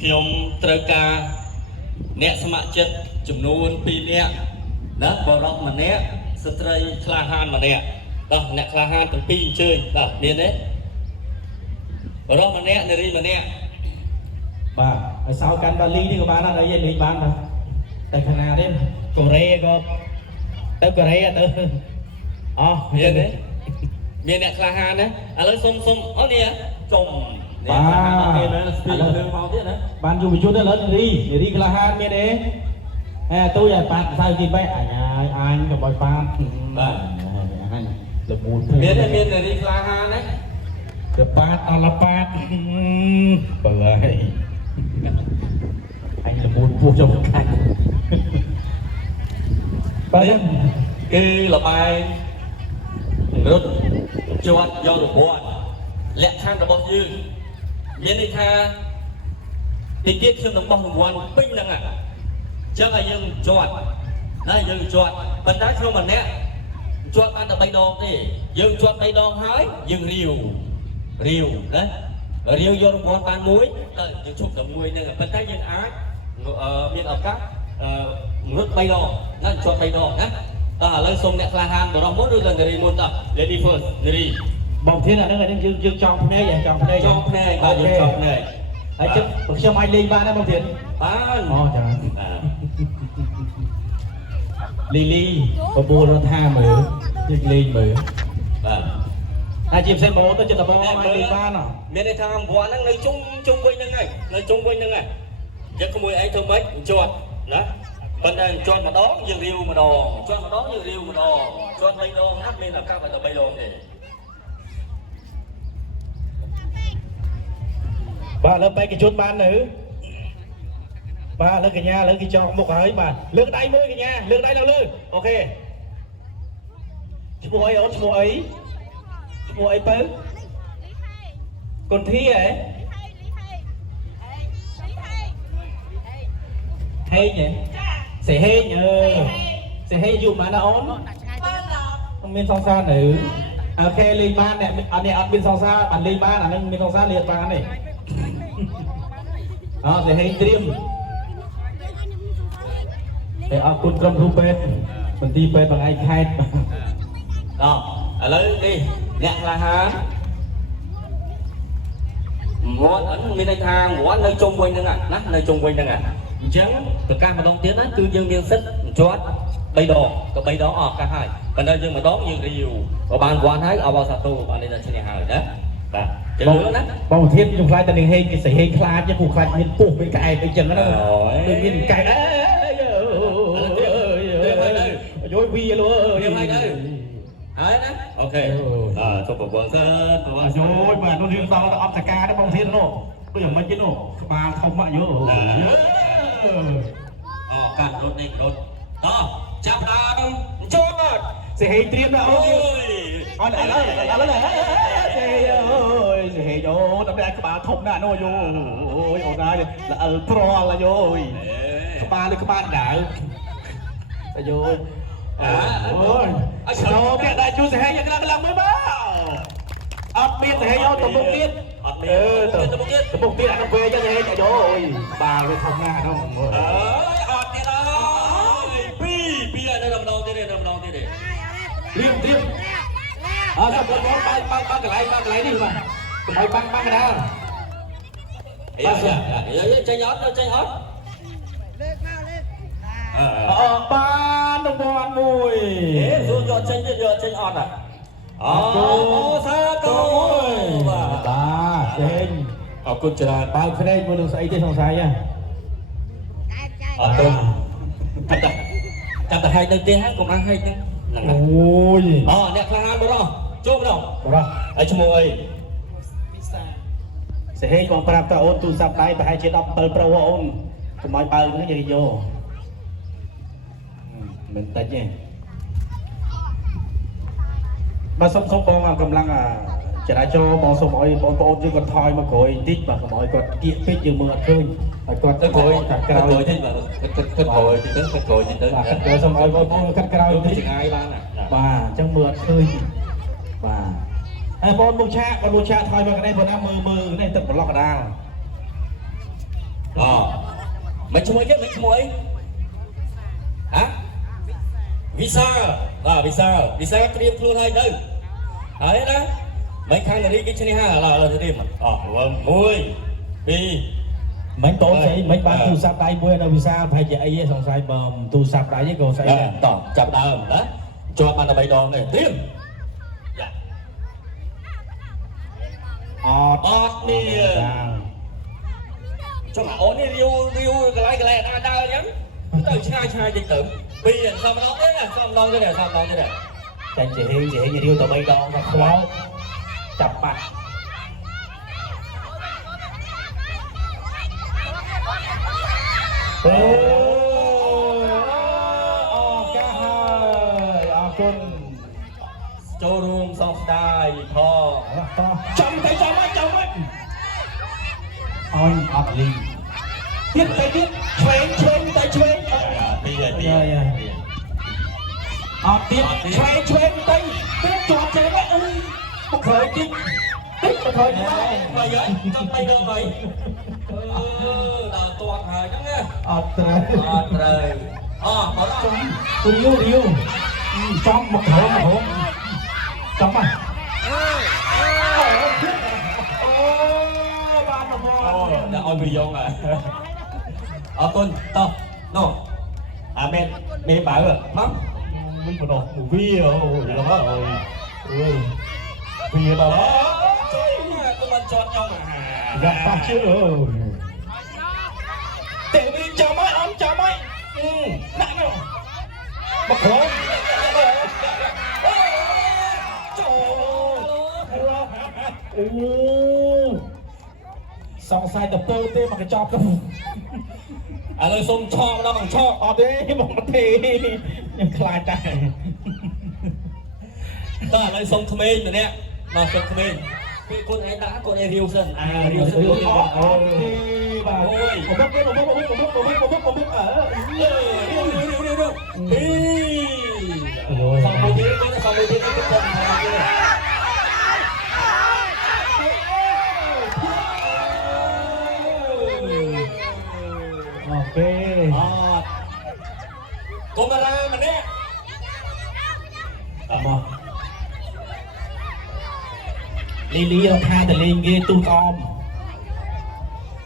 ខ្ញុំត្រូវការអ្នកស្ម័គ្រចិត្តចំនួន2នាក់ណាបរិសម្នាក់ស្ត្រីក្លាហានម្នាក់ដល់អ្នកក្លាហានទាំងពីរអញ្ជើញដល់មានទេបរិសម្នាក់នារីម្នាក់បាទហើយសោកាន់បាលីនេះក៏បានដែរនិយាយបានតែខាងណាទេកូរ៉េក៏ទៅកូរ៉េទៅអូមានទេមានអ្នកក្លាហានណាឥឡូវសុំអូនេះសុំបាទស្ពីលើមកទៀតណាបានយុវជនឥឡូវនារីក្លាហានមានទេអេទូឲ្យប៉ាត់សៅទី3អញក៏បោយប៉ាត់បាទអញលមូលមាននារីក្លាហានណាទៅប៉ាត់អត់ប៉ាត់បើហើយអញលមូលពោះចុះខាច់បាទគឺលបែងរត់ជាប់យករង្វាន់លក្ខខណ្ឌរបស់យើងមានន័យថាទីទៀតខ្ញុំនឹងបោះរង្វាន់ពេញហ្នឹងចឹងឲ្យយើងជាប់ណាយើងជាប់ប៉ុន្តែខ្ញុំម្នាក់ជាប់បានតែ3ដងទេយើងជាប់3ដងហើយយើងរាវណារាវយករង្វាន់បានមួយដល់យើងជប់តែមួយហ្នឹងប៉ុន្តែយើងអាចមានឱកាសរត់3ដងណាជាប់3ដងណាដល់ឥឡូវសូមអ្នកក្លាហានបរិសុទ្ធមុនឬក៏នារីមុនតោះ Lady first នារីបងធានអាហ្នឹងយើងចង់ភ្នែកចង់ភ្នែកបាទយើងចង់ភ្នែកហើយជិតខ្ញុំអាចលេងបានដែរបងធានបានអូចាលីលីបបួលរដ្ឋាមើលលេងមើលបាទតែជាផ្សេងបងទៅចិត្តបងអាចលេងបានមានន័យថាអង្វាន់ហ្នឹងនៅជុំវិញហ្នឹងហើយនៅជុំវិញហ្នឹងហើយយើងក្មួយឯងធ្វើម៉េចជាប់ណាប៉ុន្តែជាប់ម្ដងយើងរាវម្ដងជាប់ម្ដងយើងរាវម្ដងជាប់3ដងណាមានឱកាសតែ3ដងទេបាទលើបេក្ខជនបាននៅបាទលើកញ្ញាលើគេចងមុខហើយបាទលើកដៃមួយកញ្ញាលើកដៃដល់លើអូខេឈ្មោះអីអូនឈ្មោះអីបើកុនធីហ៎ហេងសេហេងសេហេងយូរបានណាអូនមានសង្សារនៅអូខេលេងបានអ្នកអត់មានសង្សារបានលេងបានអានឹងមានសង្សារលេងបានទេសេហេងត្រៀមតែអរគុណក្រុមគ្រូពេទ្យមន្ទីរពេទ្យបងឯកខេត្តឥឡូវនេះអ្នកក្លាហានងាត់មានន័យថាងាត់នៅជុំវិញហ្នឹងណានៅជុំវិញហ្នឹងអញ្ចឹងប្រកាសម្ដងទៀតណាគឺយើងមានសិទ្ធិជាប់3ដងក៏3ដងអស់កាសហើយប៉ុន្តែយើងម្ដងយើងរាវក៏បានវ៉ាន់ហើយអបអសាទោបាននេះតែឈ្នះហើយណាបាទយើងលឿនណាបងធានខ្ញុំខ្លាចតែនឹងហេងគេសេហេងខ្លាចទេគូខ្លាចមានពុះមានកែបអីចឹងណាដូចមានកែបយោវីលូរៀបហើយទៅហើយណាអូខេសូមប្រព័ន្ធសិនយោបាទនោះរៀងដល់អបតកាដែរបងធាននោះដូចយ៉ាងម៉េចទេនោះក្បាលធំមកយោកាត់រត់នេះរត់តោះចាប់ដើមចូលសេហេងត្រៀមណាអូនអត់ឥឡូវសេហេងយោតែក្បាលធំណាស់នោះយោអូនហើយល្អិលប្រល់យោក្បាលនេះក្បាលដៅយោអូយអូមានតែជួសេហេងយ៉ាងខ្លាំងមើលមកអត់មានសេហេងអូតំបុកទៀតអត់មានតំបុកទៀតអានោះពេលចឹងសេហេងយោបាល់វាធំណាស់នោះអត់ទៀតអើយពីនៅម្ដងទៀតទេត្រៀមអត់ទៅបងបើកន្លែងនេះបាទឲ្យបាំងកណ្ដាលចេញអត់លើកមកបានរង្វាន់មួយសួរយកចេញទៀតយកចេញអត់អូសាទរបាទចេញអរគុណច្រើនបើភ្នែកមើលនឹងស្អីទេសង្ស័យអត់ទៅចាប់តែហែកនៅផ្ទះហើយកុំឲ្យហែកហ្នឹងអូយអ្នកខ្លាំងហើយបរោះជួបម្ដងបរោះហើយឈ្មោះអីសេហេងបងប្រាប់តើអូនទូរស័ព្ទដៃប្រហែលជា17 Pro អូនកុំឲ្យបើហ្នឹងនិយាយយកមិនតិចទេបាទសុំបងកម្លាំងចរាចរណ៍បងសុំឲ្យបងប្អូនយើងគាត់ថយមកក្រោយបន្តិចបាទកុំឲ្យគាត់គៀកពេកយើងមើលអត់ឃើញហើយគាត់ទៅក្រោយខាងក្រោយតិចបាទគិតក្រោយតិចទៅក្រោយតិចទៅបាទគាត់សុំឲ្យបងប្អូនកាត់ក្រោយតិចឆ្ងាយបានបាទអញ្ចឹងមើលអត់ឃើញបាទហើយបងមុខឆាកថយមកកណ្ដេះបងណាមើលនេះទឹកប្រឡោះកដាល mấy chú ấy cái mấy chú ấy hả vì sao cái điểm luôn hay đâu đấy đó mấy khang là đi cái chân ha là cái điểm mùi vì mấy tổ sẽ mấy bạn tu sắp đây quên đâu vì sao phải vậy xong sai bầm tu sắp đây với cô sai tỏ chạm đào đó cho bạn là bày đòn này tiếp ọt nè cho mà ổn đi riu cái này đang đau nhá từ chai dịch tử bây giờ sao mà nó thế này sao nó thế này Chẳng chị như riu tụi bay đòn và khó chập mặt cả hai con cho room xong đài thò chồng tay on up ly tiếp tay tiếp chuyên tay chuyên bây giờ tiếp chuyên tay tiếp chọn chơi đấy một khởi tiếp một khởi đi mày ơi trong tay đâu mày đào toàn hời đó nghe trời có đó riu trong một khởi trong mà đã ôi bị vô mà con to no mẹ bảo rồi mắm mình còn đọc một vi rồi đó rồi vi đó con ăn chọn nhau mà gặp ta chứ để đi cho mấy ông cho mấy nặng rồi bật khổ xong sai tập tơ tê mà cái chọc đâu lời xông cho nó bằng cho đấy bằng mặt thì khai tay đó là lời xông thơm rồi nè mà xông thơm con ấy đã con ấy riu sân riu sân ôi bà ôi một bước xong một tiếng cái con ok con mà ra mà nè Lily tha từ lên ghê tu com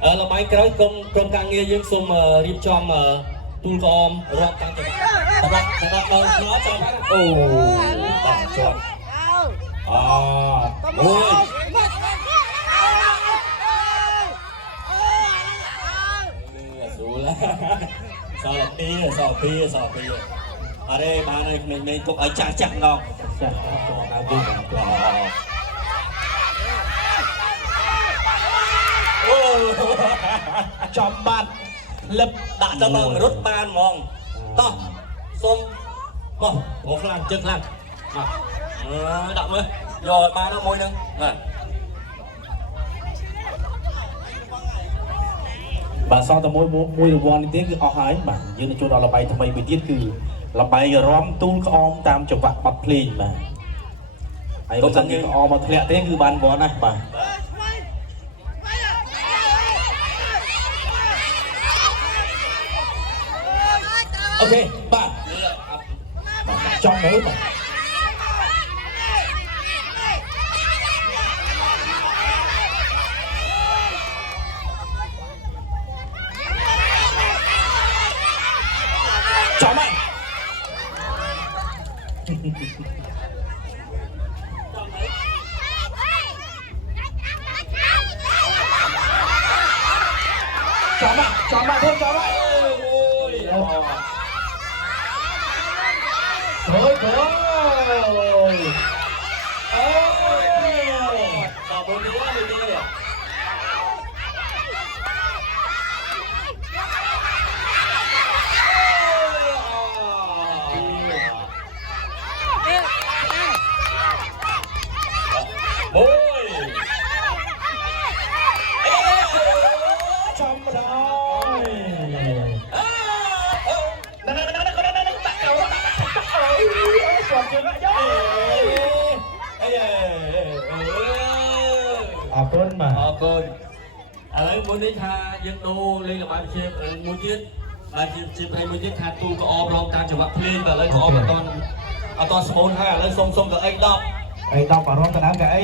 là máy cái công càng nghe dương xung riêng cho mà tu com rộng càng cho bạn nó cho bạn tặng cho ôi sao tia ở đây bà này mình cũng ở chắc đâu chọn bạn lập đã cho bằng rút bàn mong to xôm một lần trước lần đậm ơi rồi ba nó môi nâng bà sao tao môi được quan tiếng cứ hỏi mà như là chỗ đó là bài thằng mày bị tiết cứ là bài rom tung om tam chụp vặt bật play mà ai có chẳng cái om mà lẹ tiếng cứ bàn võ này mà ok bạn trong đấy mà chó mày chó mày thôi chó mày thôi ឥឡូវមួយនេះថាយើងដូរលេងល្បែងជាមួយទៀតបាទជាប្រៃមួយទៀតថាទូលក្អមរងតាមចង្វាក់ភ្លេងបាទឥឡូវក្អមអត់តស្មូនហើយឥឡូវសុំទៅអី10 អី10អារម្មណ៍ទៅដើមកៅអី